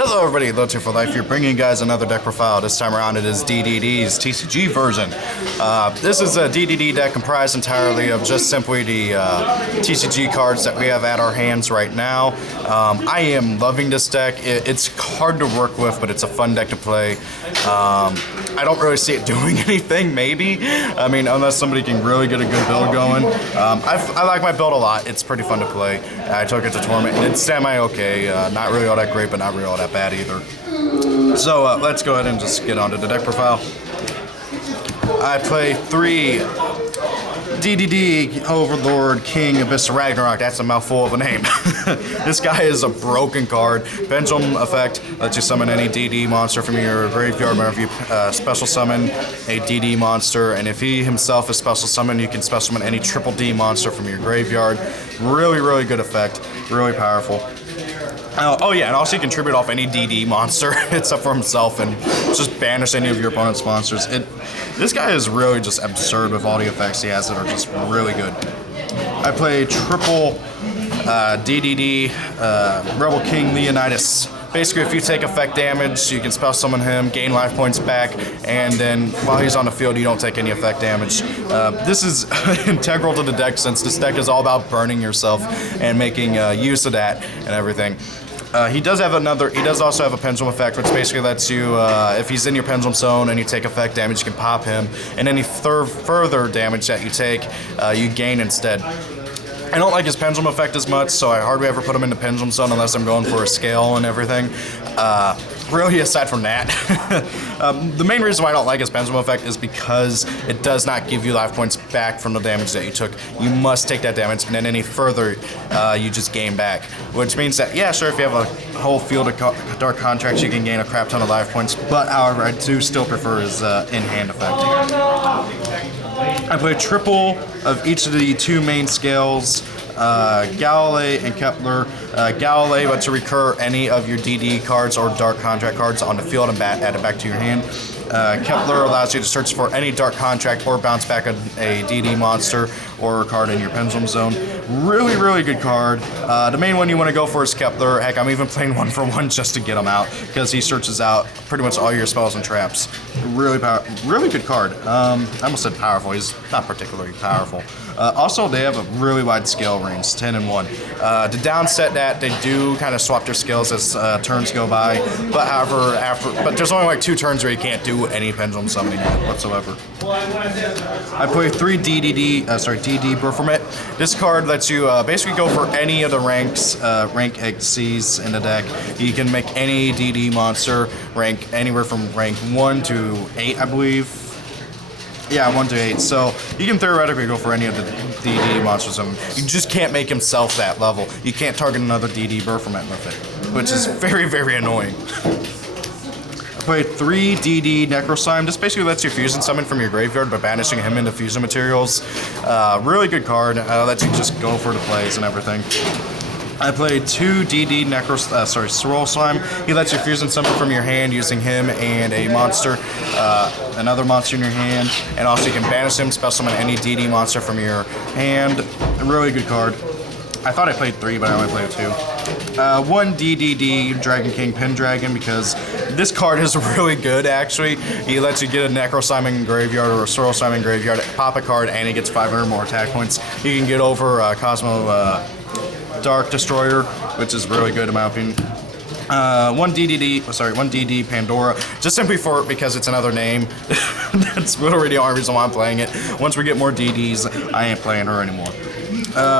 Hello everybody, Low-Tier for Life here, bringing you guys another deck profile. This time around it is DDD's TCG version. This is a DDD deck comprised entirely of just simply the TCG cards that we have at our hands right now. I am loving this deck. It's hard to work with, but it's a fun deck to play. I don't really see it doing anything, maybe. I mean, unless somebody can really get a good build going. I like my build a lot. It's pretty fun to play. I took it to tournament and it's semi-okay. Not really all that great, but not really all that bad either. So let's go ahead and just get onto the deck profile. I play 3 DDD Overlord King Abyss Ragnarok. That's a mouthful of a name. This guy is a broken card. Pendulum effect lets you summon any DD monster from your graveyard whenever you special summon a DD monster, and if he himself is special summoned, you can special summon any triple D monster from your graveyard. Really, really good effect. Really powerful. Oh yeah, and also you can tribute off any DD monster except for himself and just banish any of your opponent's monsters. This guy is really just absurd with all the effects he has that are just really good. I play triple DDD Rebel King Leonidas. Basically, if you take effect damage, you can spell summon him, gain life points back, and then while he's on the field, you don't take any effect damage. This is integral to the deck since this deck is all about burning yourself and making use of that and everything. He does also have a pendulum effect, which basically lets you, if he's in your pendulum zone and you take effect damage, you can pop him, and any further damage that you take, you gain instead. I don't like his pendulum effect as much, so I hardly ever put him in the pendulum zone unless I'm going for a scale and everything. Really, aside from that, the main reason why I don't like his pendulum effect is because it does not give you life points back from the damage that you took. You must take that damage, and then any further, you just gain back. Which means that, yeah, sure, if you have a whole field of dark contracts, you can gain a crap ton of life points, but however, I do still prefer his in-hand effect. I play triple of each of the 2 main scales, Galilei and Kepler. Galilei lets you recur any of your DD cards or dark contract cards on the field and add it back to your hand. Kepler allows you to search for any dark contract or bounce back a DD monster or a card in your pendulum zone. Really, really good card. The main one you want to go for is Kepler. Heck, I'm even playing 1-for-1 just to get him out because he searches out pretty much all your spells and traps. Really good card. I almost said powerful. He's not particularly powerful. Also, they have a really wide scale range, 10 and 1. To downset that, they do kind of swap their skills as turns go by. But however, there's only like 2 turns where you can't do any pendulum summoning whatsoever. I play 3 DD Berformet. This card lets you basically go for any of the rank XCs in the deck. You can make any DD monster rank anywhere from rank 1 to 8, I believe. Yeah, 1 to 8. So you can theoretically go for any of the DD monsters. You just can't make himself that level. You can't target another DD Berformet with it, which is very, very annoying. I played 3 DD Necroslime. This basically lets you fusion summon from your graveyard by banishing him into fusion materials. Really good card. Lets you just go for the plays and everything. I played 2 DD Swirl Slime. He lets you fusion summon from your hand using him and a monster, another monster in your hand, and also you can banish him, special summon any DD monster from your hand. A really good card. I thought I played 3, but I only played 2. 1 DDD Dragon King Pendragon, because this card is really good actually. He lets you get a Necro Slime in graveyard or a Swirl Slime in graveyard, pop a card, and he gets 500 more attack points. You can get over Cosmo Dark Destroyer, which is really good in my opinion. 1 DD Pandora, just simply because it's another name. That's literally the only reason why I'm playing it. Once we get more DDs, I ain't playing her anymore.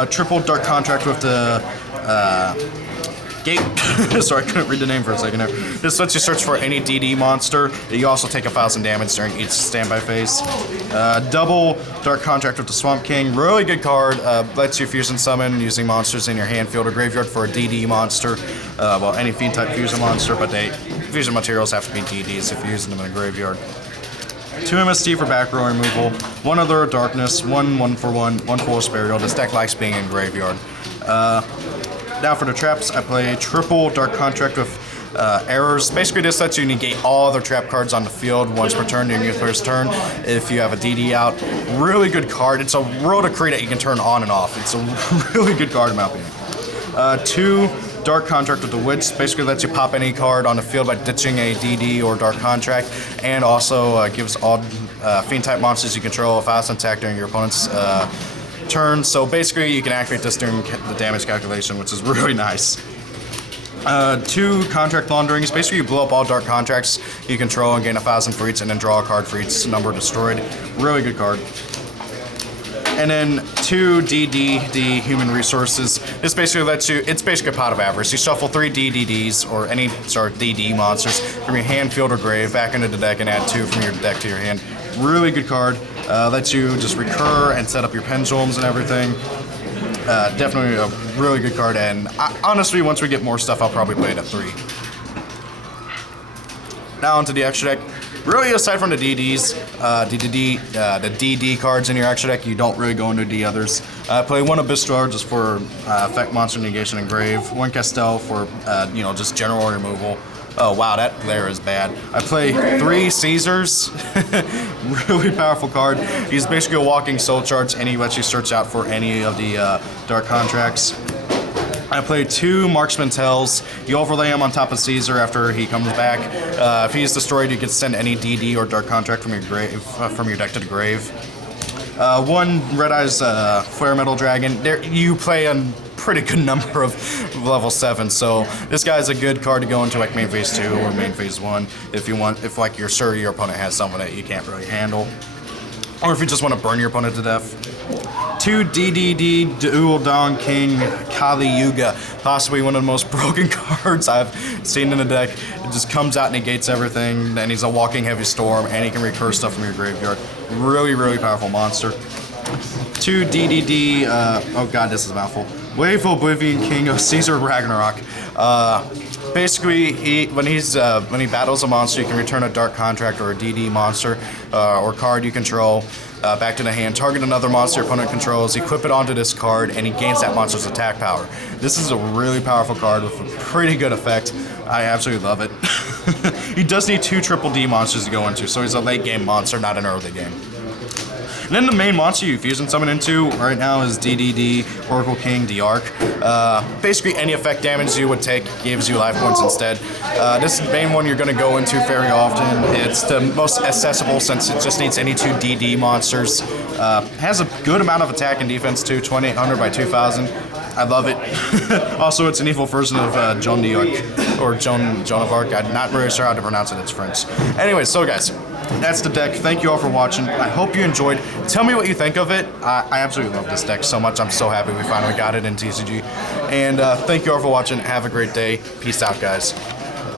Triple Dark Contract with the Gate. Sorry, I couldn't read the name for a second there. This lets you search for any DD monster. You also take 1,000 damage during each standby phase. Double Dark Contract with the Swamp King. Really good card. Lets you fusion summon using monsters in your hand, field, or graveyard for a DD monster. Well, any fiend type fusion monster, but fusion materials have to be DDs if you're using them in a graveyard. 2 MST for back row removal. 1 Other Darkness. 1 1-for-1. 1 Force Burial. This deck likes being in graveyard. Now for the traps, I play triple Dark Contract with errors. Basically, this lets you negate all other trap cards on the field once per turn during your first turn if you have a DD out. Really good card. It's a World Decree that you can turn on and off. It's a really good card in my opinion. 2 Dark Contract with the Wits basically lets you pop any card on the field by ditching a DD or Dark Contract, and also gives all Fiend-type monsters you control a fast attack during your opponent's turn. So basically, you can activate this during the damage calculation, which is really nice. 2 Contract Launderings. Basically, you blow up all Dark Contracts you control and gain 1,000 for each, and then draw a card for each number destroyed. Really good card. And then 2 DDD Human Resources. This basically lets you, it's basically a pot of avarice. You shuffle 3 DDDs, or any, DD monsters, from your hand, field, or grave back into the deck and add 2 from your deck to your hand. Really good card. Lets you just recur and set up your pendulums and everything. Definitely a really good card, and honestly, once we get more stuff, I'll probably play it at 3. Now onto the extra deck. Really, aside from the DDs, the DD cards in your extra deck, you don't really go into the others. Play 1 Abyssal just for effect, monster negation, and grave. 1 Castel for just general removal. Oh wow, that glare is bad. I play 3 Caesars. Really powerful card. He's basically a walking soul charge, and he lets you search out for any of the Dark Contracts. I play 2 Marksman's Hells. You overlay him on top of Caesar after he comes back. If he is destroyed, you can send any DD or Dark Contract from your grave, from your deck to the grave. 1 Red Eyes Flare Metal Dragon. There, you play a pretty good number of level 7, so this guy's a good card to go into like main phase 2 or main phase 1 if you want. If like you're sure your opponent has someone that you can't really handle, or if you just want to burn your opponent to death. 2 DDD Dual Dawn King Kali Yuga, possibly one of the most broken cards I've seen in the deck. It just comes out and negates everything, and he's a walking heavy storm, and he can recur stuff from your graveyard. Really, really powerful monster. 2 DDD, oh god, this is a mouthful. Wave Oblivion King of Caesar Ragnarok. Basically, when he battles a monster, you can return a Dark Contract or a DD monster or card you control back to the hand. Target another monster your opponent controls, equip it onto this card, and he gains that monster's attack power. This is a really powerful card with a pretty good effect. I absolutely love it. He does need 2 triple D monsters to go into, so he's a late game monster, not an early game. And then the main monster you fusion summon into right now is DDD Oracle King Diarch. Basically, any effect damage you would take gives you life points instead. This main one you're going to go into very often. It's the most accessible since it just needs any 2 DD monsters. Has a good amount of attack and defense too, 2800 by 2000. I love it. Also, it's an evil version of Joan d'Arc, or Joan of Arc. I'm not really sure how to pronounce it, it's French. Anyways, so guys, that's the deck. Thank you all for watching. I hope you enjoyed. Tell me what you think of it. I absolutely love this deck so much. I'm so happy we finally got it in TCG. And thank you all for watching. Have a great day. Peace out, guys.